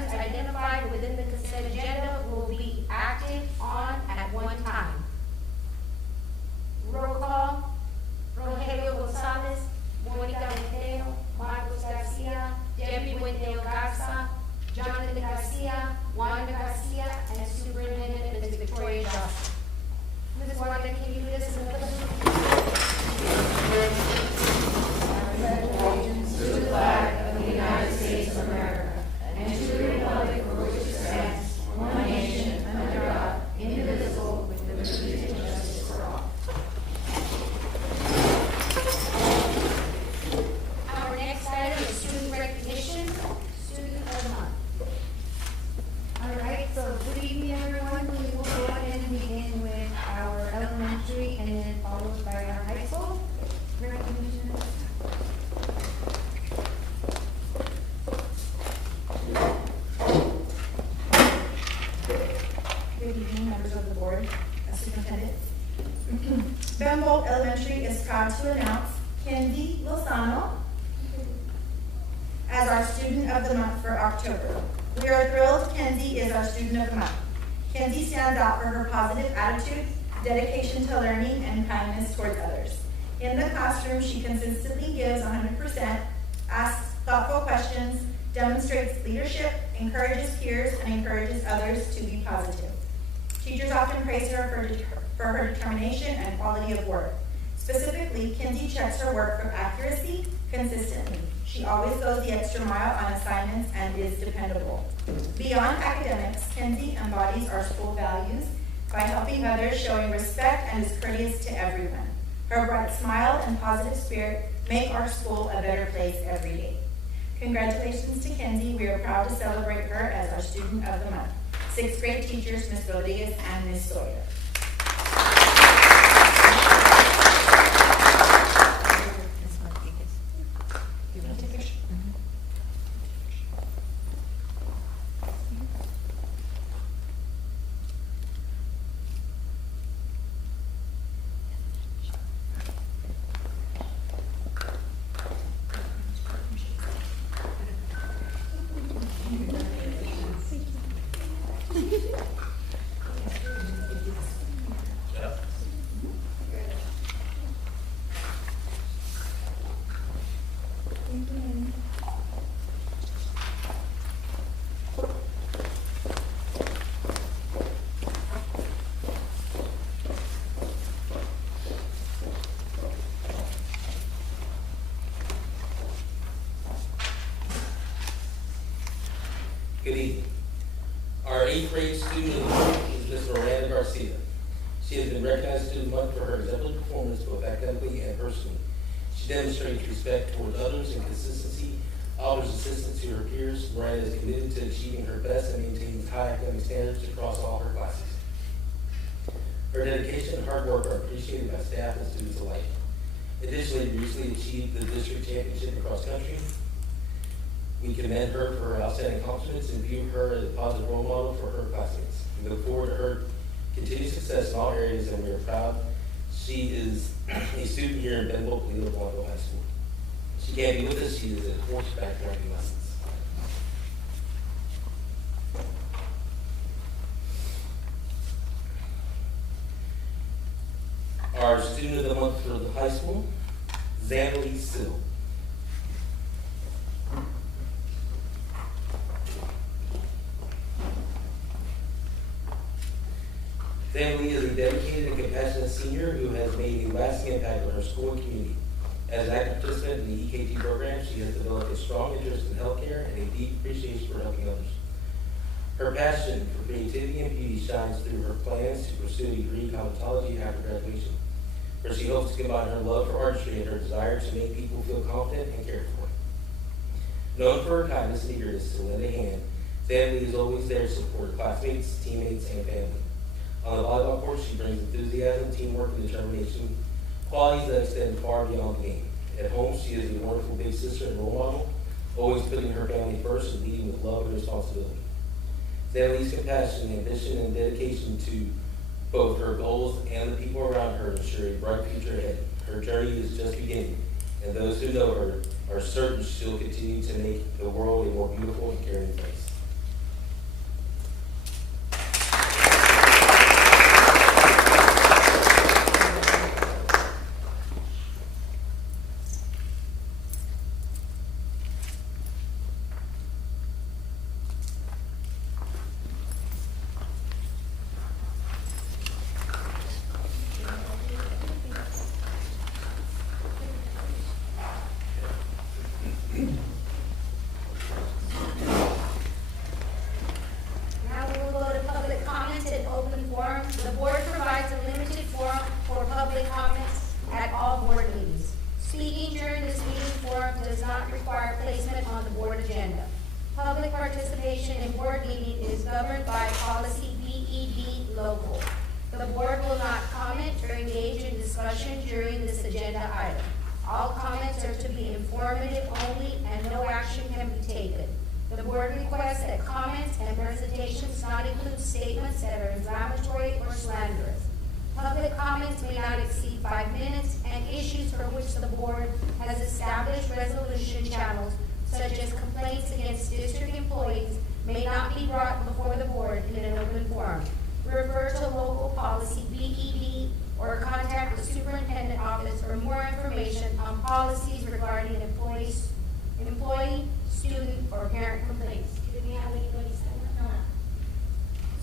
items identified within the consent agenda will be acted on at one time. Roll call, Rogelio Gonzalez, Monica Montero, Marcos Garcia, Debbie Wendell Garza, Jonathan Garcia, Wanda Garcia, and Superintendent Ms. Victoria Johnson. Ms. Wanda, can you lead us in the pledge? To the flag of the United States of America and to the republic for which it stands, one nation, under God, indivisible, with liberty and justice for all. Our next item is student recognition, student of the month. All right, so good evening, everyone. We will go ahead and begin with our elementary and then followed by our high school recognition. Good evening, members of the board, superintendent. Bembold Elementary is proud to announce Kendi Lozano as our student of the month for October. We are thrilled Kendi is our student of the month. Kendi stands out for her positive attitude, dedication to learning, and kindness towards others. In the classroom, she consistently gives 100%, asks thoughtful questions, demonstrates leadership, encourages peers, and encourages others to be positive. Teachers often praise her for her determination and quality of work. Specifically, Kendi checks her work for accuracy consistently. She always goes the extra mile on assignments and is dependable. Beyond academics, Kendi embodies our school values by helping others, showing respect, and is courteous to everyone. Her bright smile and positive spirit make our school a better place every day. Congratulations to Kendi. We are proud to celebrate her as our student of the month. Sixth grade teachers, Ms. Rodriguez and Ms. Sawyer. Good evening. Our 8th grade student of the month is Ms. Miranda Garcia. She has been recognized Student of the Month for her exemplary performance both academically and personally. She demonstrates respect towards others and consistency, offers assistance to her peers. Miranda is committed to achieving her best and maintaining high academic standards across all her classes. Her dedication and hard work are appreciated by staff and students alike. Additionally, we recently achieved the district championship across country. We commend her for her outstanding accomplishments and view her as a positive role model for her classmates. We look forward to her continued success in all areas, and we are proud she is a student here in Benville, Toledo, Bonneville High School. She can't be with us. She is at horseback riding lessons. Our student of the month for the high school, Zanley Sill. Zanley is a dedicated and compassionate senior who has made a lasting impact on her school and community. As an active participant in the EKT program, she has developed a strong interest in healthcare and a deep appreciation for helping others. Her passion for creativity and beauty shines through her plans to pursue a degree in cosmetology after graduation, where she hopes to combine her love for artistry and her desire to make people feel confident and cared for. Known for her kindness and eagerness to lend a hand, Zanley is always there to support classmates, teammates, and family. On the volleyball court, she brings enthusiasm, teamwork, and determination, qualities that extend far beyond the game. At home, she is a wonderful big sister and role model, always putting her family first and leading with love and responsibility. Zanley's compassion, ambition, and dedication to both her goals and the people around her ensure a bright future ahead. Her journey is just beginning, and those who know her are certain she'll continue to make the world a more beautiful and caring place. placement on the board agenda. Public participation in board meeting is governed by policy BED local. The board will not comment or engage in discussion during this agenda item. All comments are to be informative only and no action can be taken. The board requests that comments and presentations not include statements that are inflammatory or slanderous. Public comments may not exceed 5 minutes, and issues for which the board has established resolution channels, such as complaints against district employees, may not be brought before the board in an open forum. Refer to local policy BED or contact the superintendent office for more information on policies regarding employee, student, or parent complaints. Do we have anybody sign up?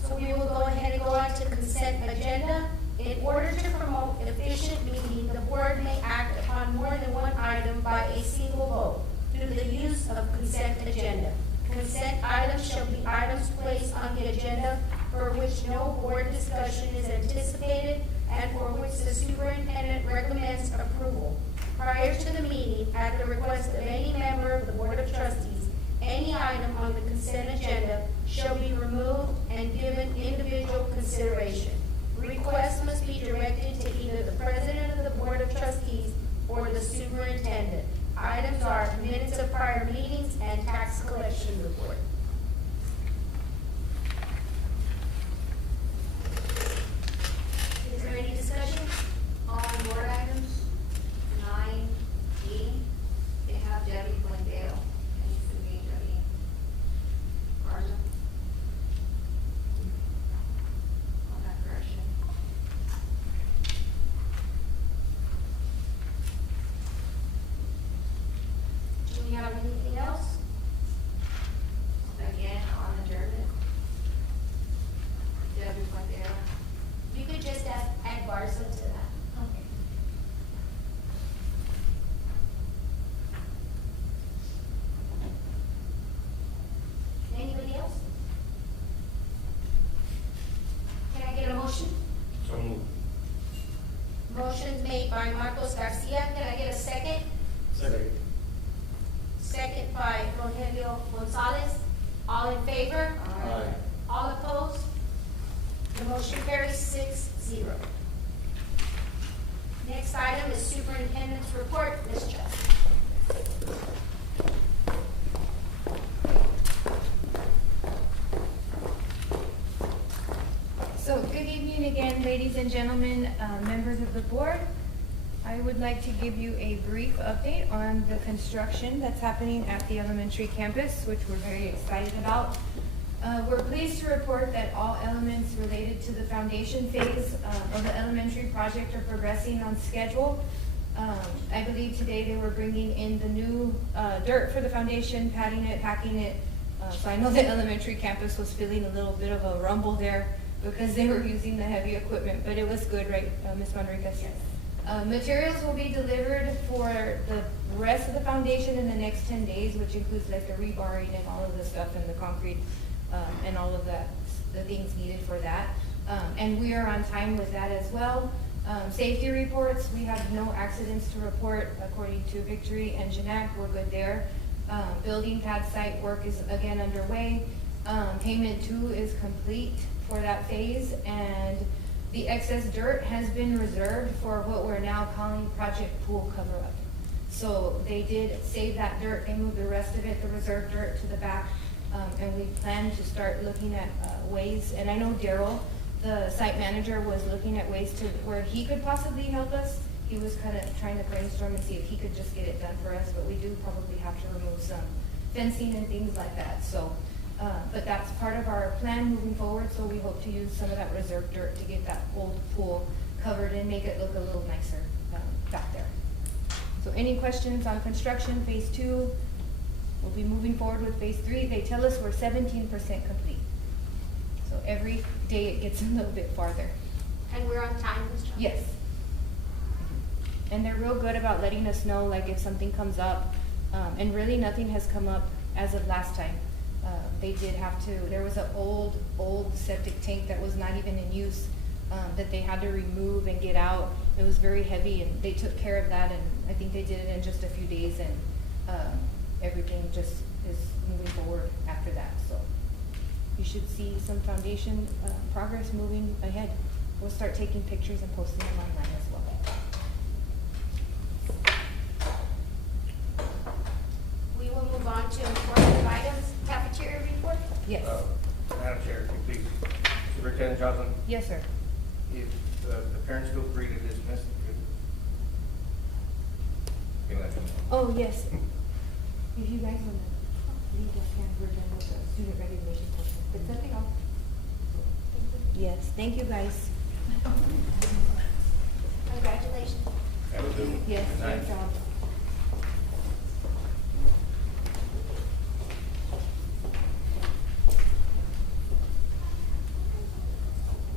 So we will go ahead and go on to consent agenda. In order to promote an efficient meeting, the board may act upon more than one item by a single vote through the use of consent agenda. Consent items shall be items placed on the agenda for which no board discussion is anticipated and for which the superintendent recommends approval. Prior to the meeting, at the request of any member of the Board of Trustees, any item on the consent agenda shall be removed and given individual consideration. Requests must be directed to either the president of the Board of Trustees or the superintendent. Items are minutes of prior meetings and tax collection report. Is there any discussion on board items 9E? They have Debbie Glendale and Sue Debbie Garza on that correction. Do we have anything else? Again, on adjournment. Debbie Glendale. You could just add Garza to that. Okay. Anybody else? Can I get a motion? So moved. Motion's made by Marcos Garcia. Can I get a second? Second. Second by Rogelio Gonzalez. All in favor? Aye. All opposed? The motion carries 6-0. Next item is superintendent's report. Ms. Chess. So, good evening again, ladies and gentlemen, members of the board. I would like to give you a brief update on the construction that's happening at the elementary campus, which we're very excited about. We're pleased to report that all elements related to the foundation phase of the elementary project are progressing on schedule. I believe today they were bringing in the new dirt for the foundation, patting it, packing it. So I know the elementary campus was feeling a little bit of a rumble there because they were using the heavy equipment, but it was good, right, Ms. Manriquez? Yes. Materials will be delivered for the rest of the foundation in the next 10 days, which includes like the rebarring and all of the stuff and the concrete and all of that, the things needed for that. And we are on time with that as well. Safety reports, we have no accidents to report according to Victory and Janak, we're good there. Building pad site work is again underway. Payment 2 is complete for that phase, and the excess dirt has been reserved for what we're now calling Project Pool Cover-Up. So they did save that dirt, they moved the rest of it, the reserve dirt, to the back, and we plan to start looking at ways, and I know Daryl, the site manager, was looking at ways to where he could possibly help us. He was kind of trying to brainstorm and see if he could just get it done for us, but we do probably have to remove some fencing and things like that, so. But that's part of our plan moving forward, so we hope to use some of that reserve dirt to get that old pool covered and make it look a little nicer back there. So any questions on construction, phase 2? We'll be moving forward with phase 3. They tell us we're 17% complete. So every day it gets a little bit farther. And we're on time, Ms. Chess? Yes. And they're real good about letting us know, like, if something comes up. And really nothing has come up as of last time. They did have to, there was an old septic tank that was not even in use, that they had to remove and get out. It was very heavy, and they took care of that, and I think they did it in just a few days, and everything just is moving forward after that, so. You should see some foundation, progress moving ahead. We'll start taking pictures and posting them online as well. We will move on to informative items, cafeteria report. Yes, Madam Chair, if you please. Superintendent Johnson, yes, sir. if the parents feel free to dismiss. You can let them know. Oh, yes. If you guys wanna leave the hand, we're done with the student recognition portion. But something else. Yes, thank you, guys. Congratulations. Have a good one. Yes, Good night. great job.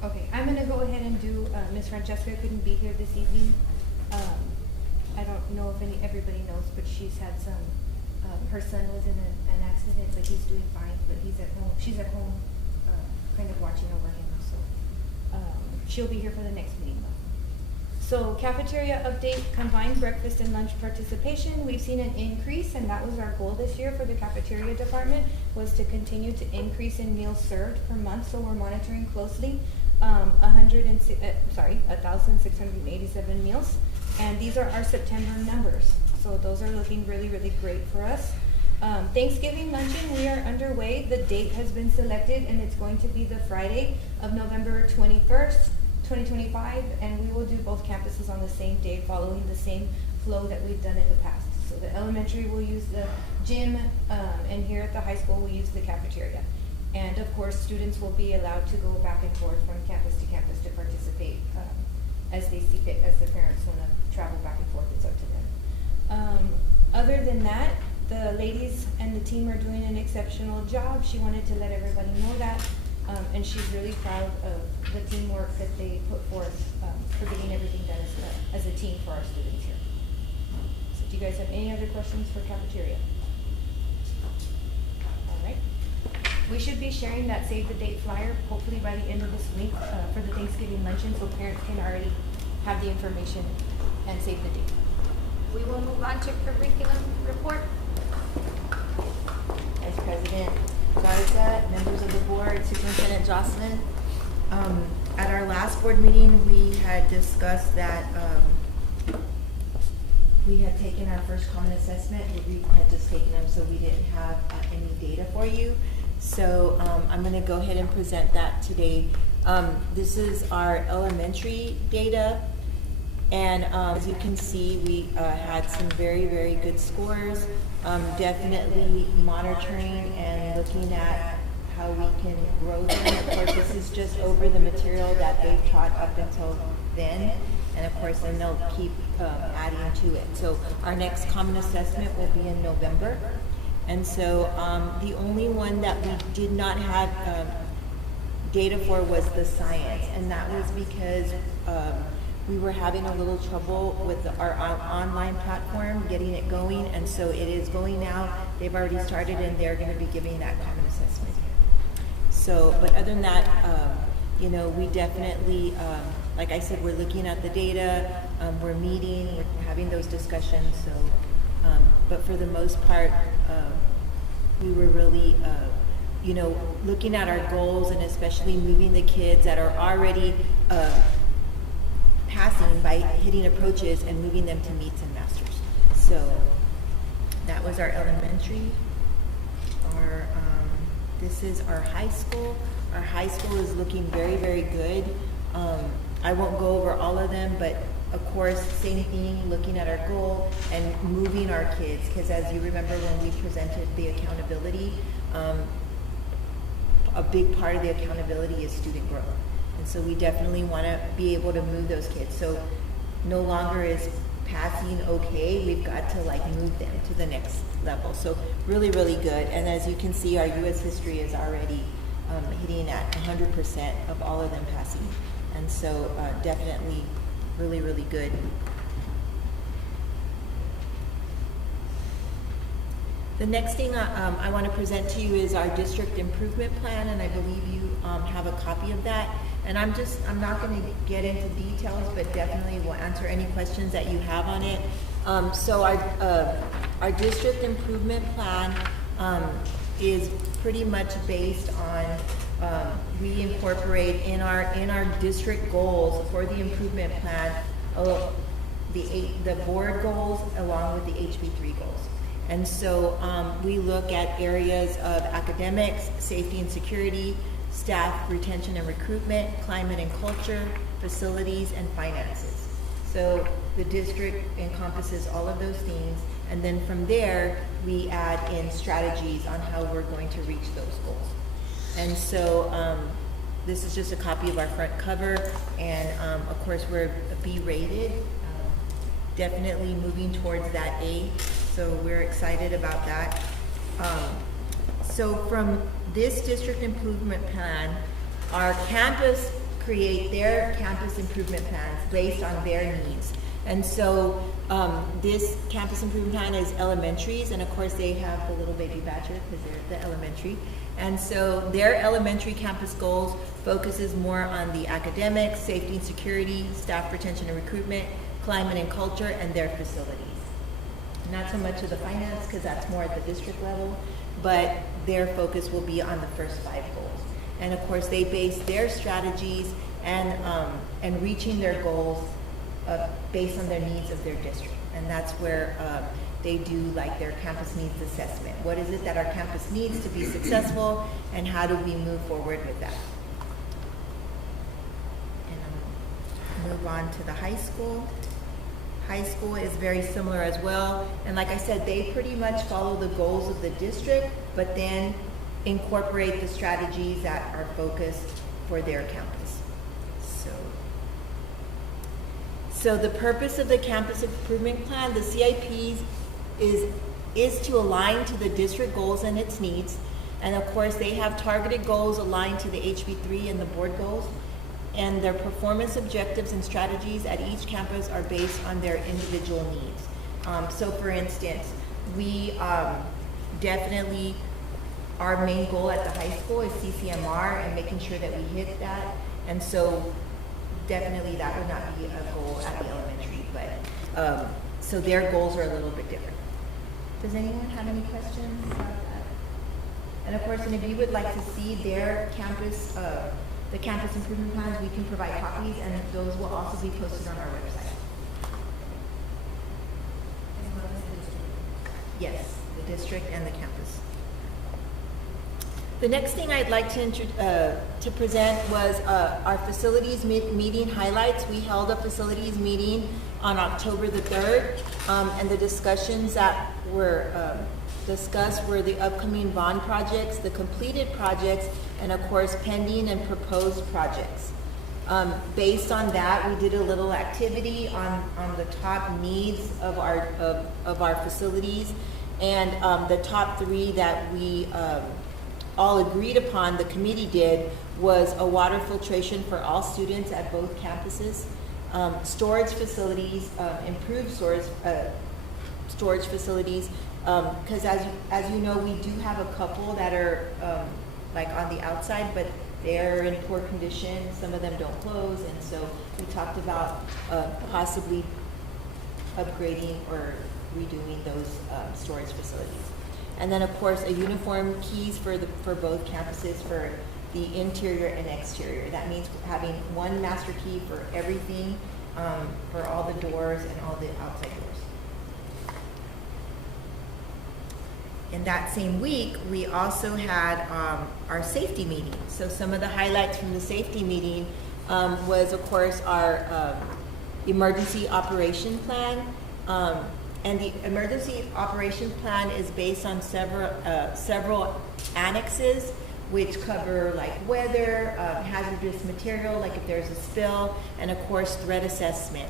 Okay, I'm gonna go ahead and do, Miss Francesca couldn't be here this evening. I don't know if everybody knows, but she's had some, her son was in an accident, but he's doing fine, but he's at home, she's at home, kind of watching over him, so, she'll be here for the next meeting though. So cafeteria update, combined breakfast and lunch participation, we've seen an increase, and that was our goal this year for the cafeteria department, was to continue to increase in meals served per month, so we're monitoring closely. 1,687 meals, and these are our September numbers, so those are looking really, really great for us. Thanksgiving luncheon, we are underway. The date has been selected, and it's going to be the Friday of November 21st, 2025, and we will do both campuses on the same day, following the same flow that we've done in the past. So the elementary will use the gym, and here at the high school we'll use the cafeteria. And of course, students will be allowed to go back and forth from campus to participate as they see fit, as the parents want to travel back and forth, it's up to them. Other than that, the ladies and the team are doing an exceptional job. She wanted to let everybody know that, and she's really proud of the teamwork that they put forth for getting everything done as a team for our students here. So do you guys have any other questions for cafeteria? All right. We should be sharing that save the date flyer hopefully by the end of this week for the Thanksgiving luncheon, so parents can already have the information and save the date. We will move on to curriculum report. Vice President Garza, members of the board, Superintendent Jocelyn. At our last board meeting, we had discussed that we had taken our first common assessment. We had just taken them, so we didn't have any data for you. So I'm going to go ahead and present that today. This is our elementary data, and as you can see, we had some very, very good scores. Definitely monitoring and looking at how we can grow them. Of course, this is just over the material that they've taught up until then, and of course, then they'll keep adding to it. So our next common assessment will be in November. And so the only one that we did not have data for was the science, and that was because we were having a little trouble with our online platform, getting it going, and so it is going now. They've already started, and they're going to be giving that common assessment. So, but other than that, you know, we definitely, like I said, we're looking at the data, we're meeting, we're having those discussions, so, but for the most part, we were really, you know, looking at our goals, and especially moving the kids that are already passing by hitting approaches and moving them to meets and masters. So that was our elementary. Our this is our high school. Our high school is looking very, very good. I won't go over all of them, but of course, same thing, looking at our goal and moving our kids, because as you remember when we presented the accountability, a big part of the accountability is student growth. And so we definitely want to be able to move those kids. So no longer is passing okay, we've got to like move them to the next level. So really, really good. And as you can see, our U.S. history is already hitting at 100% of all of them passing. And so definitely really, really good. The next thing I want to present to you is our district improvement plan, and I believe you have a copy of that. And I'm not going to get into details, but definitely will answer any questions that you have on it. So our our district improvement plan is pretty much based on, we incorporate in our district goals for the improvement plan, the board goals along with the HB3 goals. And so we look at areas of academics, safety and security, staff retention and recruitment, climate and culture, facilities, and finances. So the district encompasses all of those things, and then from there, we add in strategies on how we're going to reach those goals. And so this is just a copy of our front cover, and of course, we're B-rated, definitely moving towards that A, so we're excited about that. So from this district improvement plan, our campus create their campus improvement plans based on their needs. And so this campus improvement plan is elementaries, and of course they have the little baby badger because they're the elementary. And so their elementary campus goals focuses more on the academics, safety and security, staff retention and recruitment, climate and culture, and their facilities. Not so much of the finance because that's more at the district level, but their focus will be on the first 5 goals. And of course they base their strategies and reaching their goals based on their needs of their district. And that's where they do like their campus needs assessment. What is it that our campus needs to be successful, and how do we move forward with that? And move on to the high school. High school is very similar as well. And like I said, they pretty much follow the goals of the district, but then incorporate the strategies that are focused for their campus. So the purpose of the campus improvement plan, the CIPs, is to align to the district goals and its needs. And of course, they have targeted goals aligned to the HB3 and the board goals. And their performance objectives and strategies at each campus are based on their individual needs. So for instance, we definitely, our main goal at the high school is CCMR and making sure that we hit that. And so definitely that would not be a goal at the elementary, but so their goals are a little bit different. Does anyone have any questions about that? And of course, and if you would like to see their campus, the campus improvement plans, we can provide copies, and those will also be posted on our website. Yes, the district and the campus. The next thing I'd like to present was our facilities meeting highlights. We held a facilities meeting on October the 3rd, and the discussions that were discussed were the upcoming bond projects, the completed projects, and of course pending and proposed projects. Based on that, we did a little activity on the top needs of our facilities, and the top 3 that we all agreed upon, the committee did, was a water filtration for all students at both campuses, storage facilities, improved storage facilities, because as you know, we do have a couple that are like on the outside, but they're in poor condition. Some of them don't close, and so we talked about possibly upgrading or redoing those storage facilities. And then of course a uniform keys for both campuses for the interior and exterior. That means having one master key for everything, for all the doors and all the outside doors. In that same week, we also had our safety meeting. So some of the highlights from the safety meeting was, of course, our emergency operation plan. And the emergency operation plan is based on several annexes, which cover like weather, hazardous material, like if there's a spill, and of course threat assessment.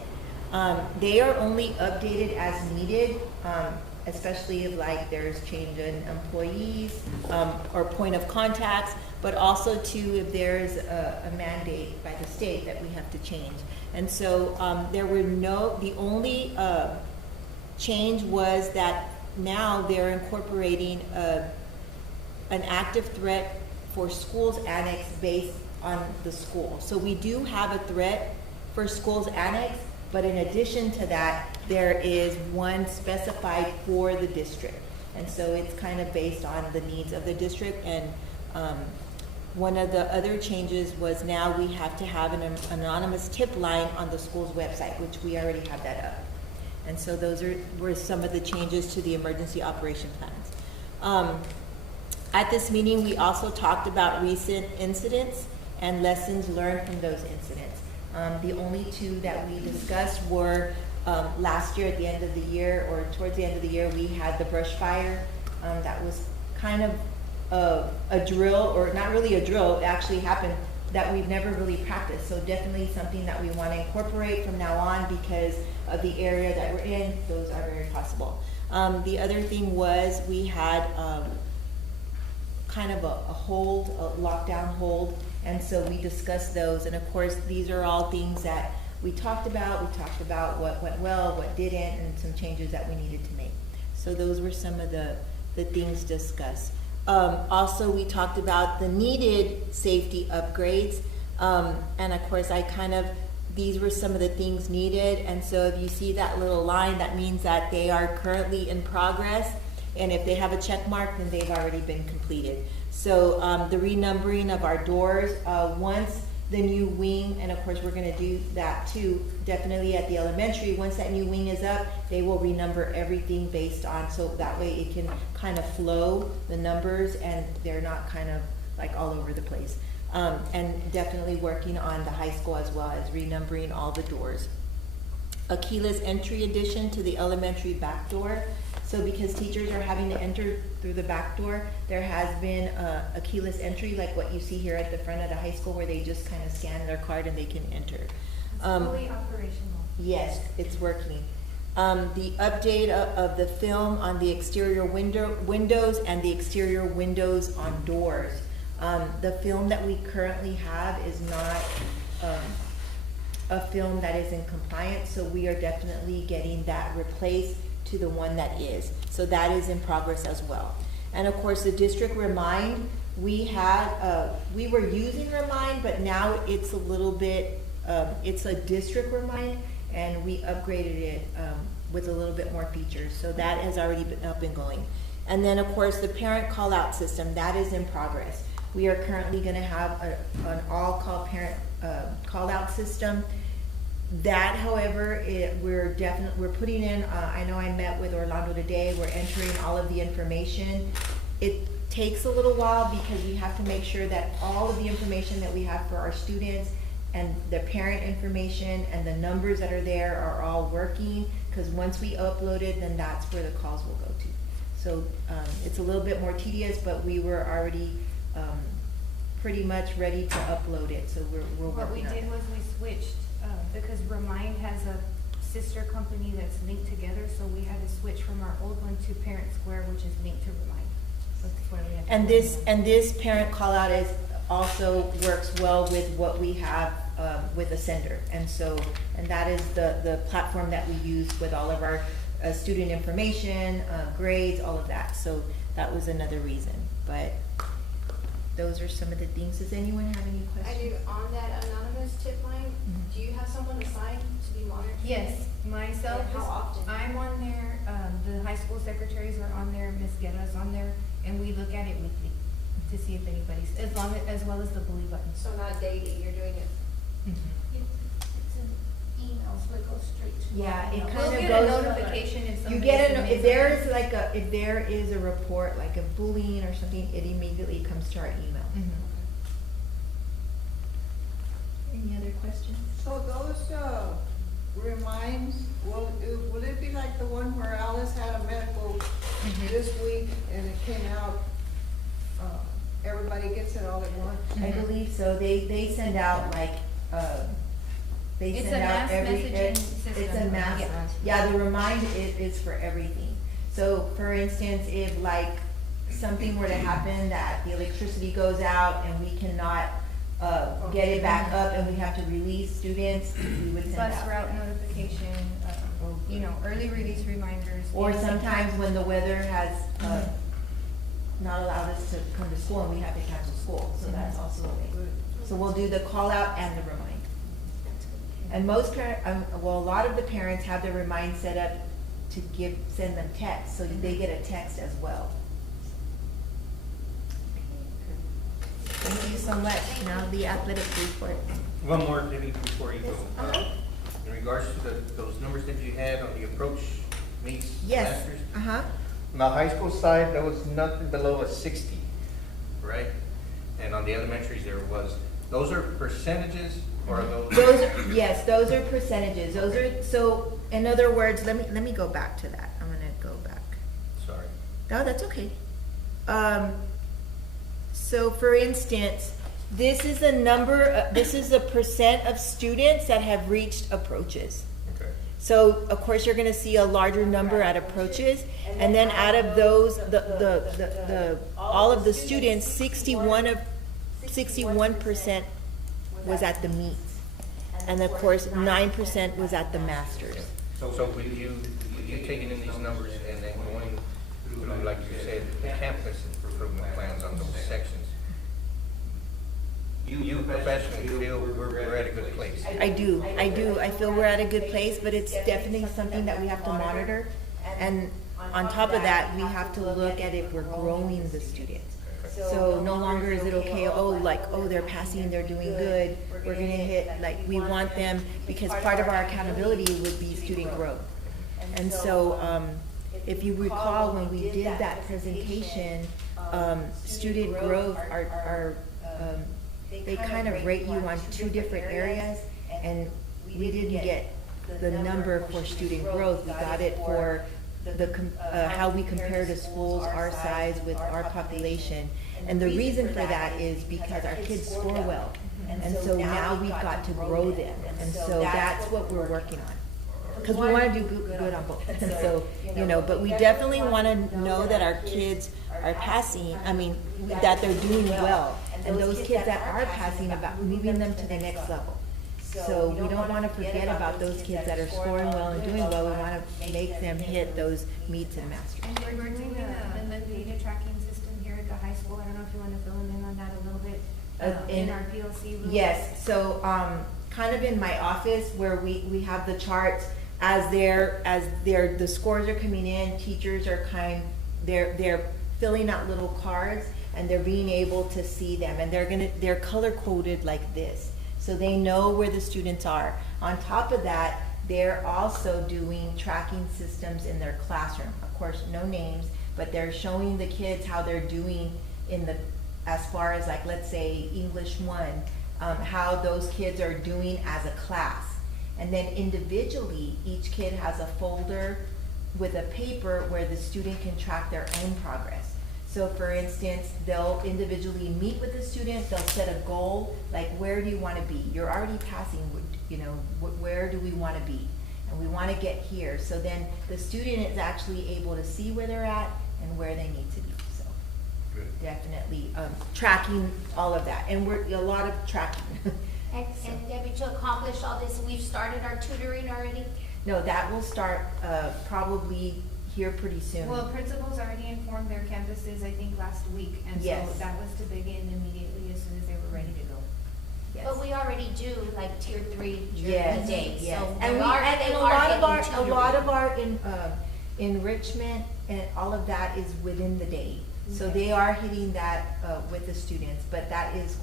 They are only updated as needed, especially if like there's change in employees or point of contacts, but also too if there's a mandate by the state that we have to change. And so there were the only change was that now they're incorporating an active threat for schools annex based on the school. So we do have a threat for schools annex, But in addition to that, there is one specified for the district. And so it's kind of based on the needs of the district. And one of the other changes was now we have to have an anonymous tip line on the school's website, which we already have that up. And so those were some of the changes to the emergency operation plans. At this meeting, we also talked about recent incidents and lessons learned from those incidents. The only two that we discussed were last year at the end of the year, or towards the end of the year, we had the brush fire. That was kind of a drill, or not really a drill, it actually happened, that we've never really practiced. So definitely something that we want to incorporate from now on because of the area that we're in. Those are very possible. The other thing was we had kind of a hold, a lockdown hold, and so we discussed those. And of course, these are all things that we talked about. We talked about what went well, what didn't, and some changes that we needed to make. So those were some of the things discussed. Also, we talked about the needed safety upgrades. And of course, these were some of the things needed. And so if you see that little line, that means that they are currently in progress. And if they have a check mark, then they've already been completed. So the renumbering of our doors, once the new wing, and of course we're gonna do that too, definitely at the elementary, once that new wing is up, they will renumber everything based on, so that way it can kind of flow the numbers and they're not kind of like all over the place. And definitely working on the high school as well as renumbering all the doors. A keyless entry addition to the elementary back door. So because teachers are having to enter through the back door, there has been a keyless entry like what you see here at the front of the high school where they just kind of scan their card and they can enter. It's fully operational. Yes, it's working. The update of the film on the exterior windows and the exterior windows on doors. The film that we currently have is not a film that is in compliance, so we are definitely getting that replaced to the one that is. So that is in progress as well. And of course, the district Remind, we were using Remind, but now it's a little bit, it's a district Remind, and we upgraded it with a little bit more features. So that has already been up and going. And then of course, the parent call out system, that is in progress. We are currently gonna have an all-call parent call out system. That, however, we're putting in, I know I met with Orlando today, we're entering all of the information. It takes a little while because we have to make sure that all of the information that we have for our students and the parent information and the numbers that are there are all working, because once we upload it, then that's where the calls will go to. So it's a little bit more tedious, but we were already pretty much ready to upload it, so we're working on it. What we did was we switched, because Remind has a sister company that's linked together, so we had to switch from our old one to Parent Square, which is linked to Remind. So that's why we had to do And this parent call out also works well with what we have with Ascender. And that is the platform that we use with all of our student information, grades, all of that. So that was another reason, but those are some of the things. Does anyone have any I questions? do, on that anonymous tip line, do you have someone assigned to be monitored? Yes, myself, And how often? I'm on there, the high school secretaries are on there, Ms. Guerra's on there, and we look at it weekly to see if anybody's, as well as the bully button. So not daily, you're doing it? It's an email, so it goes straight to. Yeah, it We'll kind of We'll goes. get a notification if You somebody get submits if there is a report like a bullying or something, it immediately comes to our email. Any other questions? So those reminds, will it be like the one where Alice had a medical this week and it came out, everybody gets it all at once? I believe so. They send out like, they It's send a out mass every, messaging it's a system. mass, yeah, the Remind is for everything. So for instance, if like something were to happen that the electricity goes out and we cannot get it back up and we have to release students, we would send Bus out. route notification, early release reminders. Or anything. sometimes when the weather has not allowed us to come to school and we have to cancel school, so that's also a way. So we'll do the call out and the remind. And most a lot of the parents have their Remind set up to send them texts, so they get a text as well. Thank you so much. Now the athletic report. One more, Debbie, before you go. In regards to those numbers that you had on the approach meets Yes. masters. Uh-huh. On the high school side, there was nothing below a 60, right? And on the elementaries, there was. Those are percentages, or are those? Yes, those are percentages. Those are, so, in other words, let me go back to that. I'm gonna go back. Sorry. No, that's okay. So for instance, this is the percent of students that have reached approaches. Okay. So of course, you're gonna see a larger number at approaches, and then out of those, all of the students, 61% was at the meets. And of course, 9% was at the masters. So with you taking in these numbers and then going through, like you said, the campus improvement plans on those sections, you professionally feel we're at a good place? I do. I feel we're at a good place, but it's definitely something that we have to monitor. And on top of that, we have to look at if we're growing the students. So no longer is it okay, they're passing, they're doing good, we're gonna hit, we want them, because part of our accountability would be student growth. And so, if you recall, when we did that presentation, student growth they kind of rate you on 2 different areas, and we didn't get the number for student growth. We got it for how we compare to schools our size with our population. And the reason for that is because our kids score well. And so now we've got to grow them. And so that's what we're working on. Because we want to do good on both. And so, but we definitely want to know that our kids are passing, that they're doing well. And those kids that are passing, about moving them to the next level. So we don't want to forget about those kids that are scoring well and doing well. We want to make them hit those meets and masters. And we're doing the data tracking system here at the high school. I don't know if you want to fill them in on that a little bit, in our PLC room. Yes, so kind of in my office where we have the charts as the scores are coming in, teachers are they're filling out little cards and they're being able to see them, and they're color coded like this. So they know where the students are. On top of that, they're also doing tracking systems in their classroom. Of course, no names, but they're showing the kids how they're doing as far as let's say English 1, how those kids are doing as a class. And then individually, each kid has a folder with a paper where the student can track their own progress. So for instance, they'll individually meet with the student, they'll set a goal, where do you want to be? You're already passing, where do we want to be? And we want to get here. So then the student is actually able to see where they're at and where they need to be. So Good. Definitely tracking all of that. And we're a lot of tracking. And Debbie, to accomplish all this, we've started our tutoring already? No, that will start probably here pretty soon. Well, principals already informed their campuses, I think, last week. And so Yes. that was to begin immediately as soon as they were ready to go. Yes. But we already do tier 3 during Yes, the day, yes. so And we we, are, and they a are lot getting of our enrichment and all of that is within the day. So they are hitting that with the students, but that is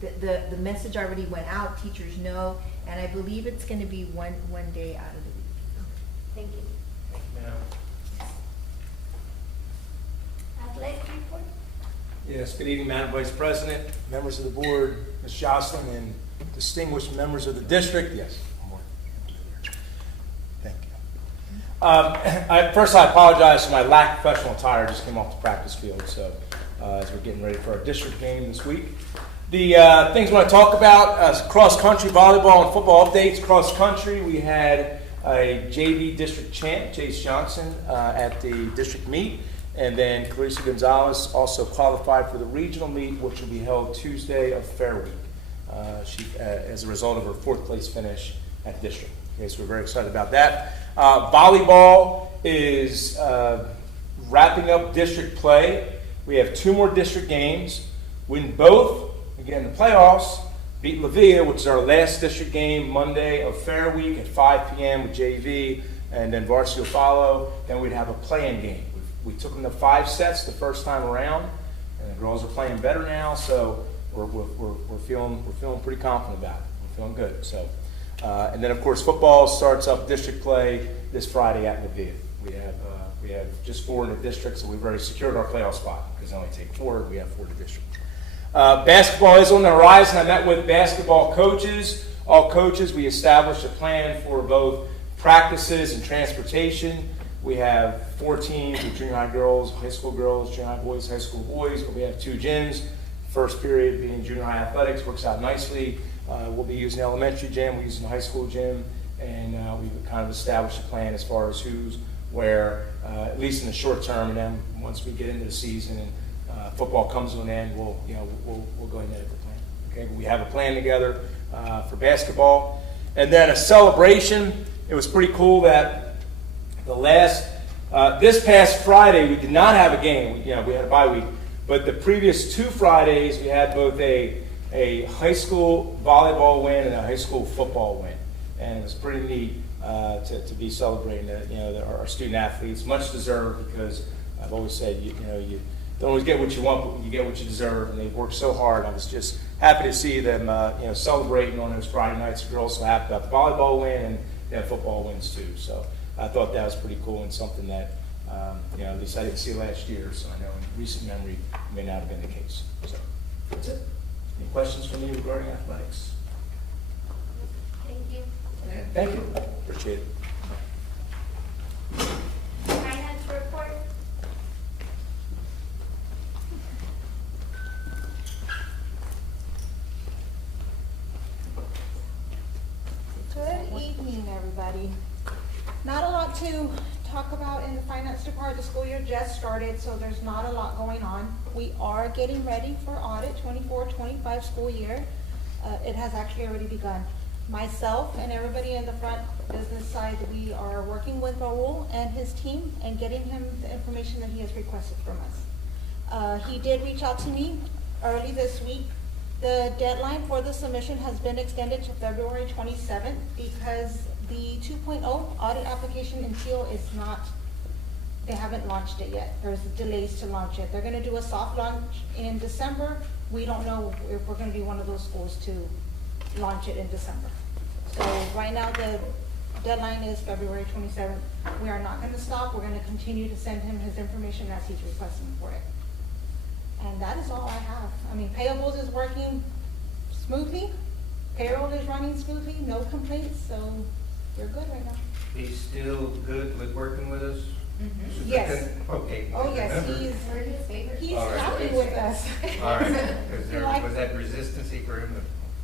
the message already went out, teachers know, and I believe it's gonna be one day out of the week. Thank you. Now, Athletic report? Yes, good evening, Madam Vice President, members of the board, Ms. Jocelyn, and distinguished members of the district. Yes, one more. Thank you. First, I apologize for my lack of professional attire. I just came off the practice field, so as we're getting ready for our district game this week. The things I want to talk about, cross-country volleyball and football updates. Cross-country, we had a JV district champ, Chase Johnson, at the district meet. And then Clarissa Gonzalez also qualified for the regional meet, which will be held Tuesday of Fair Week. She, as a result of her 4th place finish at district. Okay, so we're very excited about that. Volleyball is wrapping up district play. We have 2 more district games. Win both, again, the playoffs. beat La Villa, which is our last district game, Monday of Fair Week at 5 p.m. with JV, and then varsity will follow. Then we'd have a play-in game. We took them to 5 sets the first time around, and the girls are playing better now, so we're feeling pretty confident about it. We're feeling good. So, and then of course football starts up district play this Friday at La Villa. We have just 4 in the district, so we've already secured our playoff spot because they only take 4. We have 4 in the district. Basketball is on the horizon. I met with basketball coaches. All coaches, we established a plan for both practices and transportation. We have 4 teams with junior high girls, high school girls, junior high boys, high school boys, but we have 2 gyms. First period being junior high athletics, works out nicely. We'll be using the elementary gym, we're using the high school gym, and we've kind of established a plan as far as who's where, at least in the short term, and then once we get into the season and football comes to an end, we'll go ahead and edit the plan. Okay, but we have a plan together for basketball, and then a celebration. It was pretty cool that this past Friday we did not have a game. We had a bye week, but the previous 2 Fridays we had both a high school volleyball win and a high school football win, and it was pretty neat to be celebrating our student athletes, much deserved, because I've always said you don't always get what you want, but you get what you deserve, and they've worked so hard. I was just happy to see them celebrating on those Friday nights. We're also happy about the volleyball win and football wins too. So I thought that was pretty cool and something that at least I didn't see last year. So I know in recent memory it may not have been the case. So that's it. Any questions from you regarding athletics? Thank you. Thank you. Appreciate it. Finance report. Good evening, everybody. Not a lot to talk about in the finance department. The school year just started, so there's not a lot going on. We are getting ready for audit 24-25 school year. It has actually already begun. Myself and everybody in the front business side, we are working with Raul and his team and getting him the information that he has requested from us. He did reach out to me early this week. The deadline for the submission has been extended to February 27th because the 2.0 audit application in Teal is not, they haven't launched it yet. There's delays to launch it. They're going to do a soft launch in December. We don't know if we're going to be one of those schools to launch it in December. So right now the deadline is February 27th. We are not going to stop. We're going to continue to send him his information as he's requesting for it. And that is all I have. I mean, payables is working smoothly. Payroll is running smoothly, no complaints, so we're good right now. He's still good with working with us? Mm-hmm. Yes. Okay. Oh, yes, he's All right. happy with us. All right, because there Like- was that resistance for him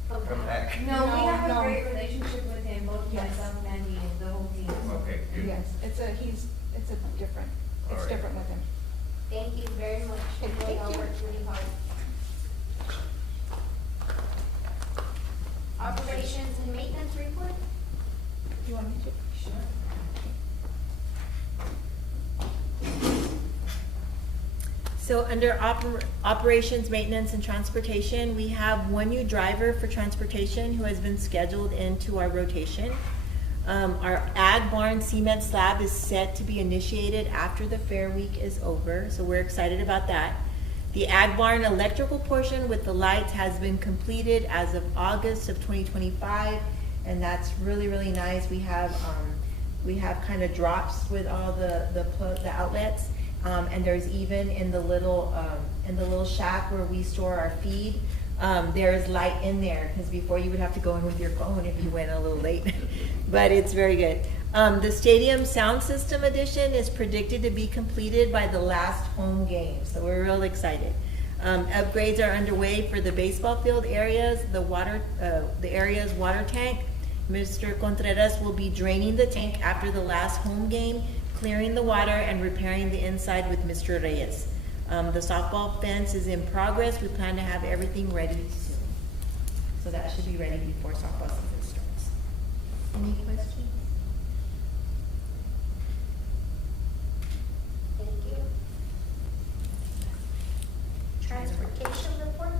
to come back. No, we have No. a great relationship with him, both Yes. myself, Mandy, and the whole team. Okay, good. Yes, it's different, All it's right. different with him. Thank you very much. Okay, You thank all you. worked really hard. Operations and maintenance report? You want me to? Sure. So under operations, maintenance, and transportation, we have 1 new driver for transportation who has been scheduled into our rotation. Our ag barn cement slab is set to be initiated after the fair week is over, so we're excited about that. The ag barn electrical portion with the lights has been completed as of August of 2025, and that's really, really nice. We have kind of drops with all the outlets. And there's even in the little shack where we store our feed, there's light in there, because before you would have to go in with your phone if you went a little late, but it's very good. The stadium sound system addition is predicted to be completed by the last home game, so we're real excited. Upgrades are underway for the baseball field areas, the area's water tank. Mr. Contreras will be draining the tank after the last home game, clearing the water and repairing the inside with Mr. Reyes. The softball fence is in progress. We plan to have everything ready soon. So that should be ready before softball season starts. Any questions? Thank you. Transportation report?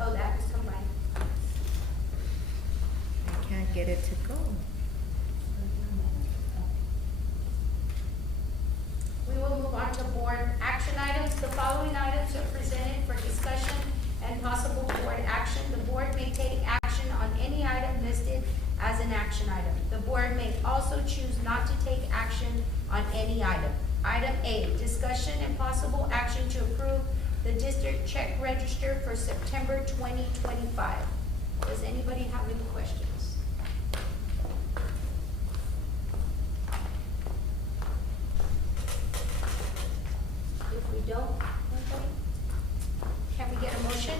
Oh, that was combined. get it to go. We will move on to board action items. The following items are presented for discussion and possible board action. The board may take action on any item listed as an action item. The board may also choose not to take action on any item. Item A, discussion and possible action to approve the district check register for September 2025. Does anybody have any questions? If we don't, nobody? Can we get a motion?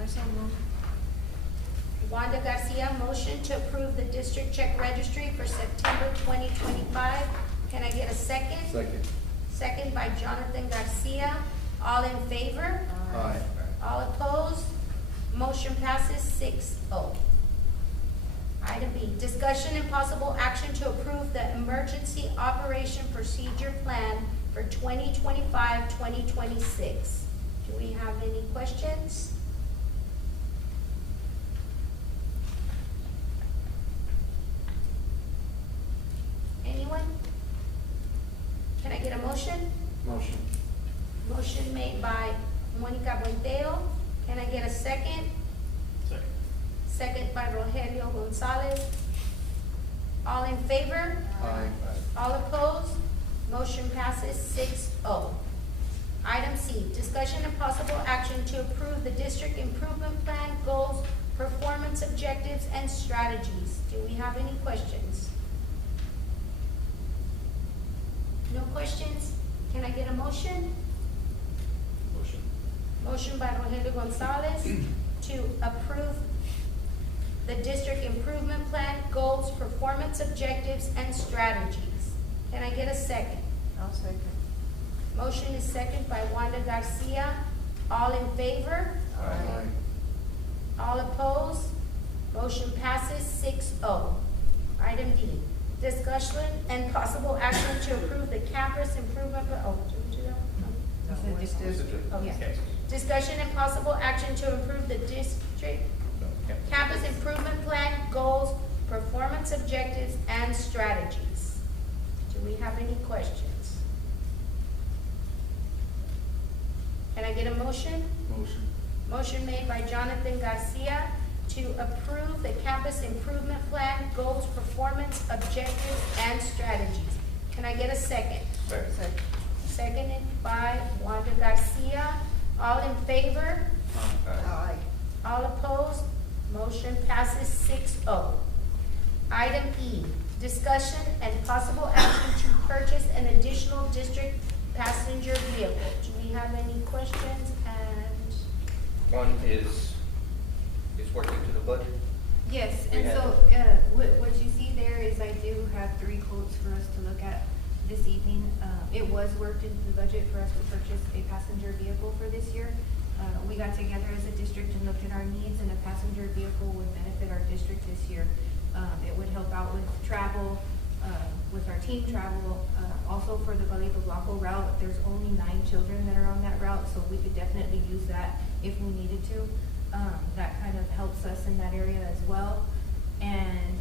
I so move. Wanda Garcia, motion to approve the district check registry for September 2025. Can I get a second? Second. Second by Jonathan Garcia. All in favor? Aye. All opposed? Motion passes 6-0. Item B, discussion and possible action to approve the emergency operation procedure plan for 2025-2026. Do we have any questions? Anyone? Can I get a motion? Motion. Motion made by Monica Buenteo. Can I get a second? Second. Second by Rogelio Gonzalez. All in favor? Aye. All opposed? Motion passes 6-0. Item C, discussion and possible action to approve the district improvement plan, goals, performance objectives, and strategies. Do we have any questions? No questions? Can I get a motion? Motion. Motion by Rogelio Gonzalez to approve the district improvement plan, goals, performance objectives, and strategies. Can I get a second? I'll second. Motion is second by Wanda Garcia. All in favor? Aye. All opposed? Motion passes 6-0. Item D, discussion and possible action to approve the campus improvement, did we do that? No. Oh, yeah. Discussion and possible action to improve the district campus improvement plan, goals, performance objectives, and strategies. Do we have any questions? Can I get a motion? Motion. Motion made by Jonathan Garcia to approve the campus improvement plan, goals, performance, objectives, and strategies. Can I get a second? Second. Seconded by Wanda Garcia. All in favor? Aye. All opposed? Motion passes 6-0. Item E, discussion and possible action to purchase an additional district passenger vehicle. Do we have any questions? And One is working to the budget. Yes, We and have- so, what you see there is I do have 3 quotes for us to look at this evening. It was worked into the budget for us to purchase a passenger vehicle for this year. We got together as a district and looked at our needs, and a passenger vehicle would benefit our district this year. It would help out with travel, with our team travel. Also for the Vallejo Blanco route, there's only 9 children that are on that route, so we could definitely use that if we needed to. That kind of helps us in that area as well. And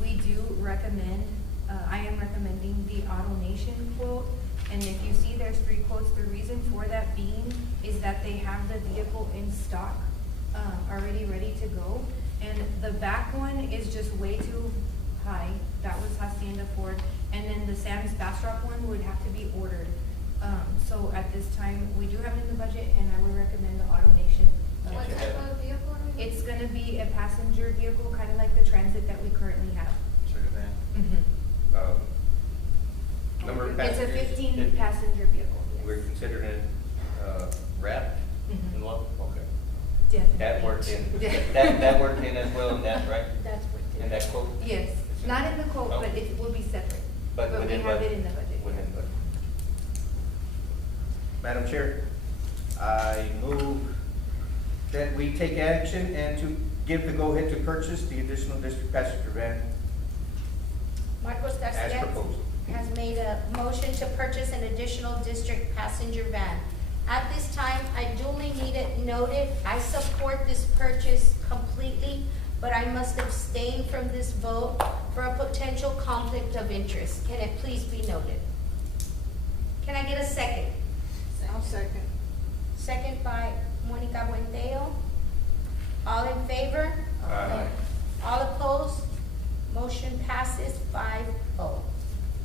we do recommend, I am recommending the AutoNation quote. And if you see there's 3 quotes, the reason for that being is that they have the vehicle in stock, already ready to go. And the back one is just way too high. That was Hacienda Ford. And then the Sam's Bastrop one would have to be ordered. So at this time, we do have it in the budget, and I would recommend the AutoNation. what type of vehicle? It's gonna be a passenger vehicle, kind of like the Transit that we currently have. Number of It's a passengers. 15 passenger vehicle, We're yes. considering it, wrapped Mhm. and what, okay. Definitely. That worked in, Yeah. that worked in as well in that, right? That's what. In that quote? Yes, not in the quote, Oh. but it will be separate. But we within have budget. it in the budget. Within budget. Madam Chair, I move that we take action and to give the go-ahead to purchase the additional district passenger van Marcos as Garcia proposed. has made a motion to purchase an additional district passenger van. At this time, I duly need it noted, I support this purchase completely. but I must abstain from this vote for a potential conflict of interest. Can it please be noted? Can I get a second? I'll second. Second by Monica Buendeo. All in favor? Aye. All opposed? Motion passes 5-0.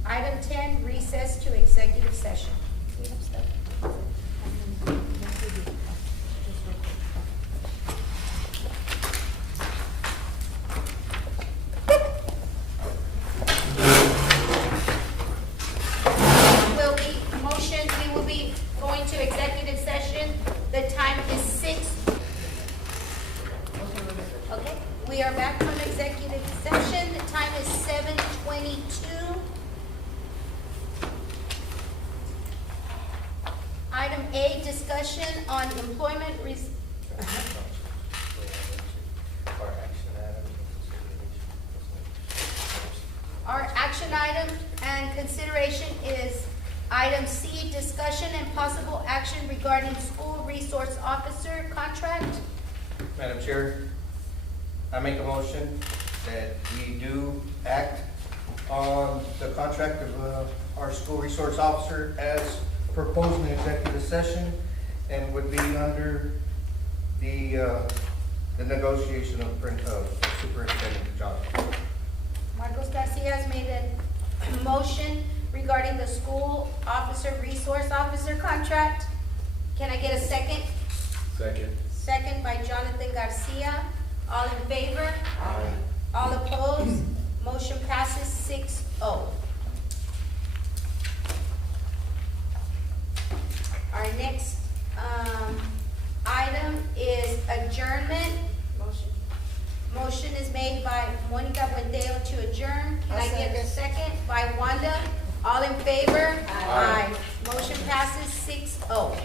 Item 10, recess to executive session. We have stuff. We will be going to executive session. The time is 6. Okay, we are back from executive session. The time is 7:22. Item A, discussion on employment Our action item and consideration is item C, discussion and possible action regarding school resource officer contract. Madam Chair, I make a motion that we do act on the contract of our school resource officer as proposed in executive session and would be under the negotiation of Superintendent Johnson. Marcos Garcia has made a motion regarding the school officer resource officer contract. Can I get a second? Second. Second by Jonathan Garcia. All in favor? Aye. All opposed? Motion passes 6-0. Our next item is adjournment. Motion is made by Monica Buendeo to adjourn. Can I get a second? By Wanda. All in favor? Aye. Motion passes 6-0.